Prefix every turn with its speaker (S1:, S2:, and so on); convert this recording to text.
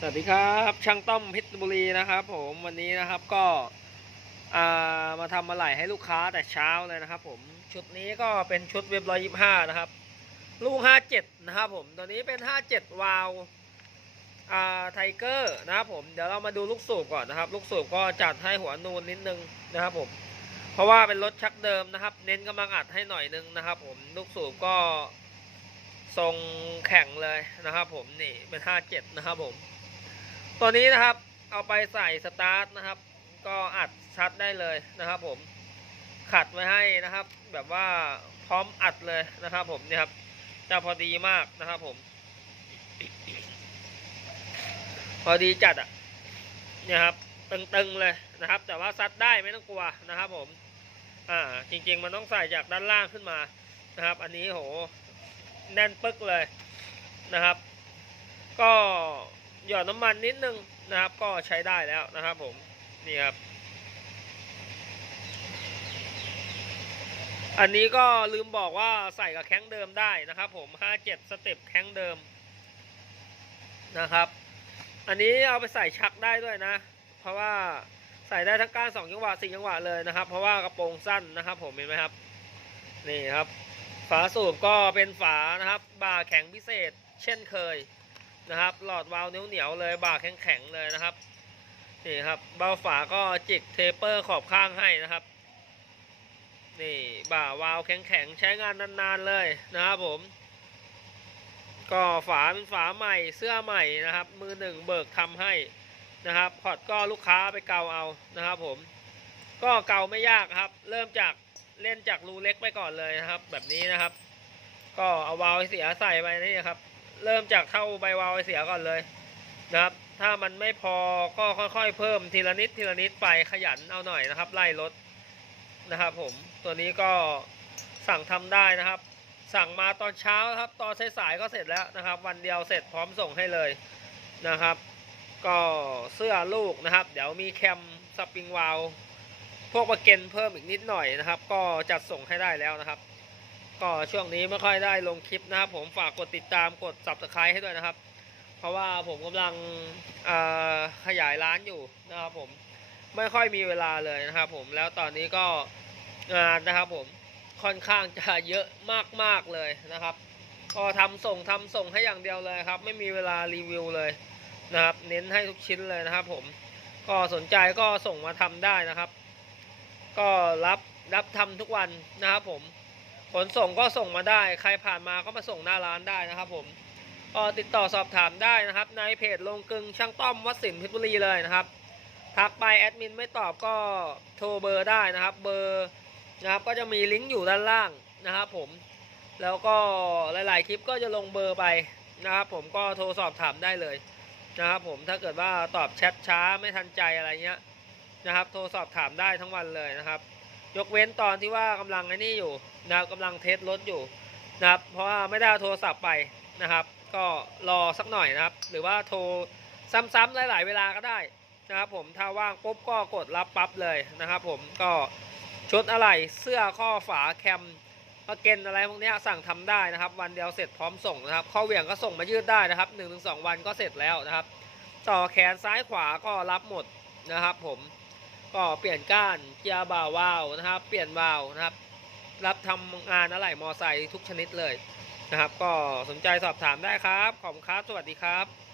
S1: สวัสดีครับช่างต้อมเพชรบุรีนะครับ ผมวันนี้นะครับก็ามาทำมาไหล่ให้ลูกค้าแต่เช้าเลยนะครับ ผมชุดนี้ก็เป็นชุดเว็บร้อยยี่ห้านะครับ ลูกห้าเจ็ดนะครับผมตัวนี้เป็นห้าเจ็ดวาลไทเกอร์นะครับผมเดี๋ยวเรามาดูลูกสูบก่อนนะครับ ลูกสูบก็จัดให้หัวนูนนิดนึงนะครับผมเพราะว่าเป็นรถชักเดิมนะครับ เน้นกำลังอัดให้หน่อยนึงนะครับ ผมลูกสูบก็ทรงแข็งเลยนะครับ ผมนี่เป็นห้าเจ็ดนะครับผม ตัวนี้นะครับ เอาไปใส่สตาร์ทนะครับ ก็อัดชัดได้เลยนะครับผมขัดไว้ให้นะครับ แบบว่าพร้อมอัดเลยนะครับ ผมเนี่ยครับจะพอดีมากนะครับผม พอดีจัดอะเนี่ยครับ ตึงๆเลยนะครับ แต่ว่าซัดได้ไม่ต้องกลัวนะครับผม อ่า จริง ๆ มันต้องใส่จากด้านล่างขึ้นมานะครับ อันนี้โหแน่นปึ๊กเลยนะครับ ก็ หยอดน้ำมันนิดนึงนะครับ ก็ใช้ได้แล้วนะครับผม นี่ครับ อันนี้ก็ลืมบอกว่าใส่กับแข้งเดิมได้นะครับผม 57 สเต็ปแข้งเดิมนะครับ อันนี้เอาไปใส่ชักได้ด้วยนะ เพราะว่าใส่ได้ทั้งกานสองจังหวะสี่จังหวะเลยนะครับ เพราะว่ากระโปรงสั้นนะครับ ผมเห็นไหมครับ นี่ครับ ฝาสูบก็เป็นฝานะครับ บาแข็งพิเศษ เช่นเคย นะครับ หลอดวาล์วเหนียวๆเลยบ่าแข็งๆเลยนะครับนี่ครับเบาฝาก็จิกเทปเปอร์ขอบข้างให้นะครับนี่บ่าวาล์วแข็งๆใช้งานนานๆเลยนะครับผม ก็ฝาเป็นฝาใหม่เสื้อใหม่นะครับ มือหนึ่งเบิกทำให้นะครับพอร์ตก็ลูกค้าไปเกาเอานะครับ ผม ก็เกาไม่ยากครับ เริ่มจากเล่นจากรูเล็กไปก่อนเลยนะครับ แบบนี้นะครับ ก็เอาวาล์วเสียใส่ไปนี่ครับ เริ่มจากเท่าใบวาวไอเสียก่อนเลยนะครับ ถ้ามันไม่พอก็ค่อยๆ เพิ่มทีละนิดทีละนิดไปขยันเอาหน่อยนะครับ ไล่ลดนะครับ ผมตัวนี้ก็สั่งทำได้นะครับ สั่งมาตอนเช้าครับ ตอนสายๆก็เสร็จแล้วนะครับ วันเดียวเสร็จพร้อมส่งให้เลยนะครับ ก็เสื้อลูกนะครับ เดี๋ยวมีแคมสปริงวาลพวกประเกนเพิ่มอีกนิดหน่อยนะครับ ก็จัดส่งให้ได้แล้วนะครับ ก็ช่วงนี้ไม่ค่อยได้ลงคลิปนะครับผมฝากกดติดตามกด subscribe ให้ด้วยนะครับ เพราะว่าผมกำลังขยายร้านอยู่นะครับผมไม่ค่อยมีเวลาเลยนะครับผมแล้วตอนนี้ก็งานนะครับผมค่อนข้างจะเยอะมากๆเลยนะครับ ก็ทำส่งทำส่งให้อย่างเดียวเลยครับ ไม่มีเวลารีวิวเลยนะครับ เน้นให้ทุกชิ้นเลยนะครับ ผมก็สนใจก็ส่งมาทำได้นะครับ ก็รับรับทำทุกวันนะครับผม ขนส่งก็ส่งมาได้ ใครผ่านมาก็มาส่งหน้าร้านได้นะครับผมก็ติดต่อสอบถามได้นะครับ ในเพจลงกึงช่างต้อมวัดสินเพชรบุรีเลยนะครับ ทักไปแอดมินไม่ตอบก็โทรเบอร์ได้นะครับ เบอร์นะครับก็จะมีลิงก์อยู่ด้านล่างนะครับผม แล้วก็หลาย ๆ คลิปก็จะลงเบอร์ไปนะครับ ผมก็โทรสอบถามได้เลยนะครับผมถ้าเกิดว่าตอบแชทช้าไม่ทันใจอะไรเงี้ยนะครับ โทรสอบถามได้ทั้งวันเลยนะครับ ยกเว้นตอนที่ว่ากำลังไอ้นี่อยู่นะครับกำลังเทสรถอยู่นะครับ เพราะว่าไม่ได้เอาโทรศัพท์ไปนะครับ ก็รอสักหน่อยนะครับ หรือว่าโทรซ้ำๆหลาย ๆ เวลาก็ได้นะครับผมถ้าว่างปุ๊บก็กดรับปั๊บเลยนะครับ ผมก็ชุดอะไรเสื้อข้อฝาแคมประเก็นอะไรพวกนี้สั่งทำได้นะครับ วันเดียวเสร็จพร้อมส่งนะครับ ข้อเหวี่ยงก็ส่งมายืดได้นะครับ1นถึงสวันก็เสร็จแล้วนะครับ ต่อแขนซ้ายขวาก็รับหมดนะครับ ผม ก็เปลี่ยนก้านเกียร์บ่าวาวนะครับ เปลี่ยนวาวนะครับ รับทำงานอะไหล่มอไซค์ทุกชนิดเลยนะครับ ก็สนใจสอบถามได้ครับ ขอบคุณครับ สวัสดีครับ